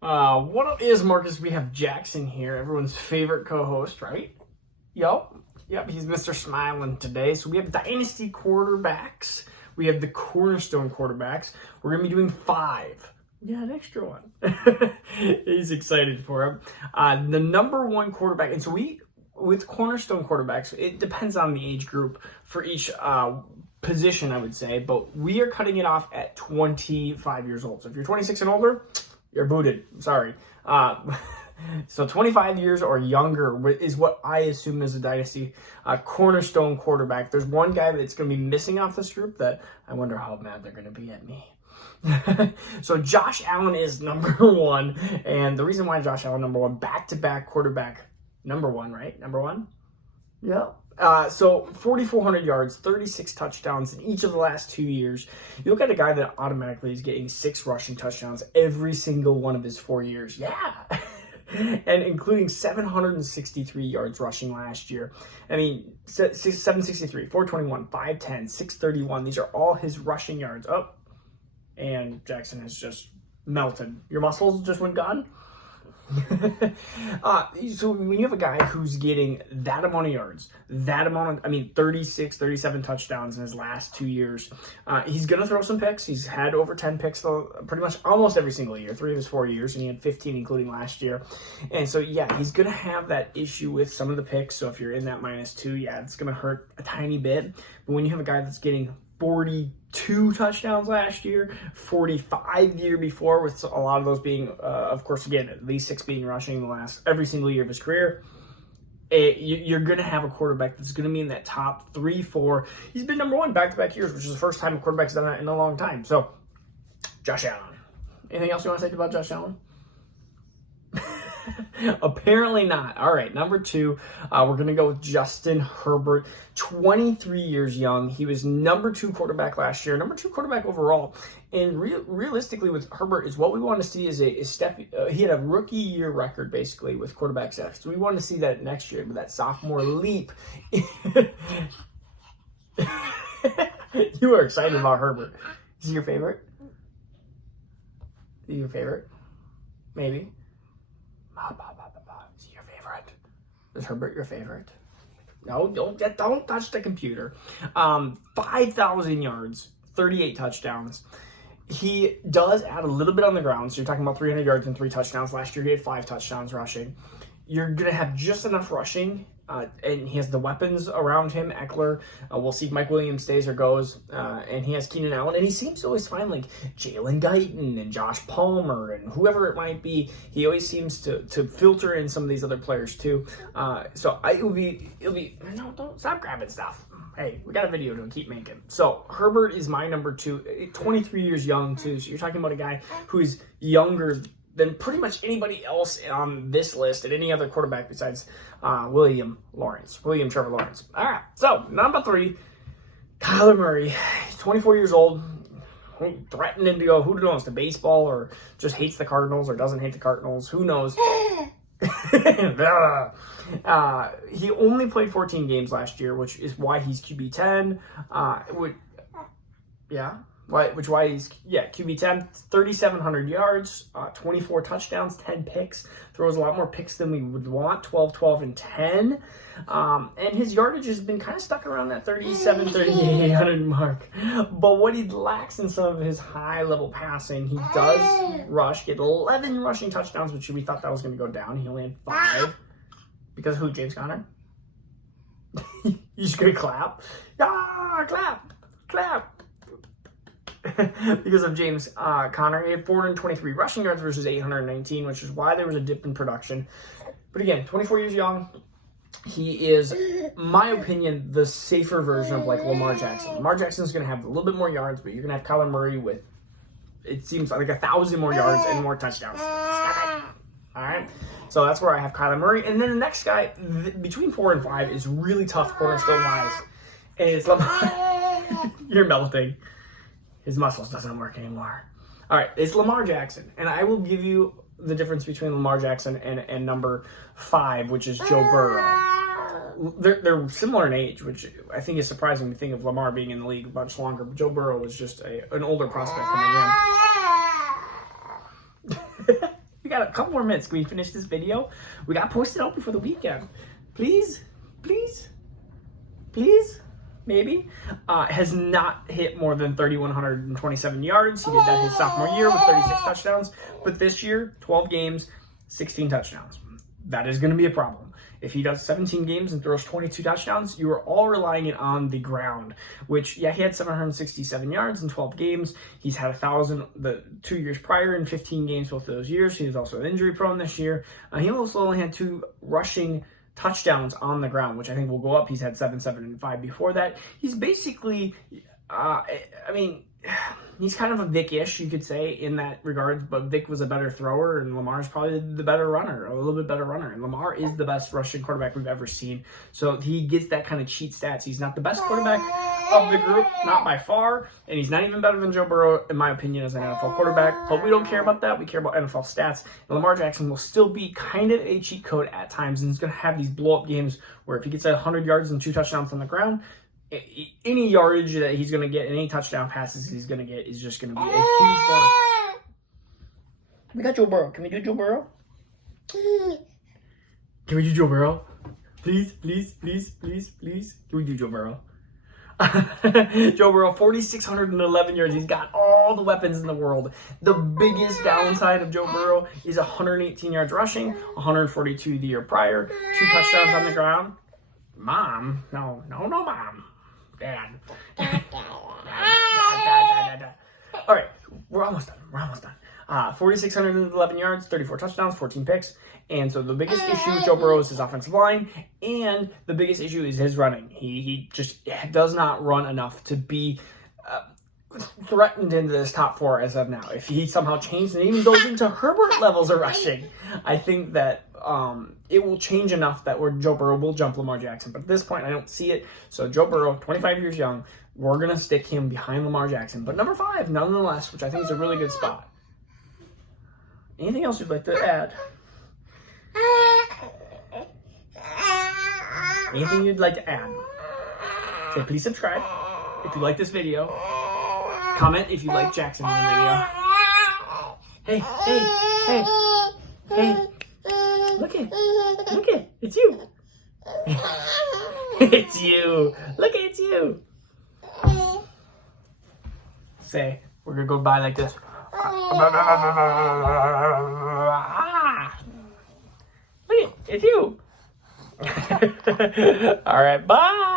What up is Marcus? We have Jackson here, everyone's favorite co-host, right? Yep, he's Mr. Smiling today. So we have Dynasty quarterbacks. We have the Cornerstone quarterbacks. We're going to be doing 5. Yeah, an extra one. He's excited for him. The number 1 quarterback, and so with Cornerstone quarterbacks, it depends on the age group for each position, I would say, but we are cutting it off at 25 years old. So if you're 26 and older, you're booted. Sorry. So 25 years or younger is what I assume is a Dynasty Cornerstone quarterback. There's one guy that's going to be missing off this group that I wonder how mad they're going to be at me. So Josh Allen is number 1. And the reason why Josh Allen number 1, back-to-back quarterback number 1, right? Number 1? Yeah. So 4,400 yards, 36 touchdowns in each of the last 2 years. You look at a guy that automatically is getting 6 rushing touchdowns every single one of his 4 years. Yeah. And including 763 yards rushing last year. I mean, 763, 421, 510, 631. These are all his rushing yards. Oh, and Jackson has just melted. Your muscles just went gone? So when you have a guy who's getting that amount of yards, 36, 37 touchdowns in his last 2 years, he's going to throw some picks. He's had over 10 picks pretty much almost every single year, 3 of his 4 years, and he had 15 including last year. And so, yeah, he's going to have that issue with some of the picks. So if you're in that -2, yeah, it's going to hurt a tiny bit. But when you have a guy that's getting 42 touchdowns last year, 45 the year before, with a lot of those being, of course, again, at least 6 being rushing every single year of his career. You're going to have a quarterback that's going to be in that top 3, 4. He's been number 1 back-to-back years, which is the first time a quarterback's done that in a long time. So, Josh Allen. Anything else you want to say about Josh Allen? Apparently not. All right, number 2, we're going to go with Justin Herbert, 23 years young. He was number 2 quarterback last year, number 2 quarterback overall. And realistically, with Herbert, is what we want to see is a step. He had a rookie year record basically with quarterback sacks. So we want to see that next year with that sophomore leap. You are excited about Herbert. Is he your favorite? Is he your favorite? Maybe. Is he your favorite? Is Herbert your favorite? No, don't touch the computer. 5,000 yards, 38 touchdowns. He does add a little bit on the ground, so you're talking about 300 yards and 3 touchdowns. Last year he had 5 touchdowns rushing. You're going to have just enough rushing, and he has the weapons around him. Eckler, we'll see if Mike Williams stays or goes, and he has Keenan Allen, and he seems to always find like Jalen Guyton and Josh Palmer and whoever it might be. He always seems to filter in some of these other players too. So it'll be no, don't stop grabbing stuff. Hey, we got a video to keep making. So Herbert is my number 2, 23 years young too. So you're talking about a guy who is younger than pretty much anybody else on this list and any other quarterback besides William Trevor Lawrence. All right, so number 3, Kyler Murray, 24 years old, threatening to go, who knows, to baseball, or just hates the Cardinals or doesn't hate the Cardinals. Who knows? He only played 14 games last year, which is why he's QB10. QB10, 3,700 yards, 24 touchdowns, 10 picks. Throws a lot more picks than we would want, 12, 12, and 10. And his yardage has been kind of stuck around that 3,800 mark. But what he lacks in some of his high-level passing, he does rush. He had 11 rushing touchdowns, which we thought that was going to go down. He only had 5. Because who, James Conner? You just going to clap? Ah, clap. Because of James Conner. He had 423 rushing yards versus 819, which is why there was a dip in production. But again, 24 years young. He is, in my opinion, the safer version of like Lamar Jackson. Lamar Jackson is going to have a little bit more yards, but you're going to have Kyler Murray with, it seems like 1,000 more yards and more touchdowns. All right. So that's where I have Kyler Murray. And then the next guy, between 4 and 5, is really tough cornerstone-wise. And it's Lamar. You're melting. His muscles doesn't work anymore. All right, it's Lamar Jackson. And I will give you the difference between Lamar Jackson and number 5, which is Joe Burrow. They're similar in age, which I think is surprising to think of Lamar being in the league much longer. But Joe Burrow was just an older prospect coming in. You got got a couple more minutes. Can we finish this video? We got to post it out before the weekend. Please, please, please, maybe. Has not hit more than 3,127 yards. He did that his sophomore year with 36 touchdowns. But this year, 12 games, 16 touchdowns. That is going to be a problem. If he does 17 games and throws 22 touchdowns, you are all relying it on the ground, which, yeah, he had 767 yards in 12 games. He's had 1,000 the 2 years prior in 15 games both of those years. He was also injury prone this year. He also only had 2 rushing touchdowns on the ground, which I think will go up. He's had 7, 7, and 5 before that. He's basically, he's kind of a Vic-ish, you could say, in that regards, but Vic was a better thrower, and Lamar's probably the better runner, a little bit better runner. And Lamar is the best rushing quarterback we've ever seen. So he gets that kind of cheat stats. He's not the best quarterback of the group, not by far, and he's not even better than Joe Burrow, in my opinion, as an NFL quarterback. But we don't care about that. We care about NFL stats. And Lamar Jackson will still be kind of a cheat code at times, and he's going to have these blow-up games where if he gets 100 yards and 2 touchdowns on the ground, any yardage that he's going to get, any touchdown passes he's going to get is just going to be a huge bonus. We got Joe Burrow. Can we do Joe Burrow? Can we do Joe Burrow? Please, please, please, please, please. Can we do Joe Burrow? Joe Burrow, 4,611 yards. He's got all the weapons in the world. The biggest downside of Joe Burrow is 118 yards rushing, 142 the year prior, 2 touchdowns on the ground. Mom. No, Mom. Dad. Dad. All right, we're almost done. 4,611 yards, 34 touchdowns, 14 picks. And so the biggest issue with Joe Burrow is his offensive line, and the biggest issue is his running. He just does not run enough to be threatened into this top 4 as of now. If he somehow changes and even goes into Herbert levels of rushing, I think that it will change enough that where Joe Burrow will jump Lamar Jackson. But at this point, I don't see it. So Joe Burrow, 25 years young, we're going to stick him behind Lamar Jackson. But number 5, nonetheless, which I think is a really good spot. Anything else you'd like to add? Anything you'd like to add? Say, please subscribe if you like this video. Comment if you like Jackson in the video. Hey. Look it. It's you. It's you. Look, it's you. Say, we're going to go by like this. Look it, it's you. All right, bye.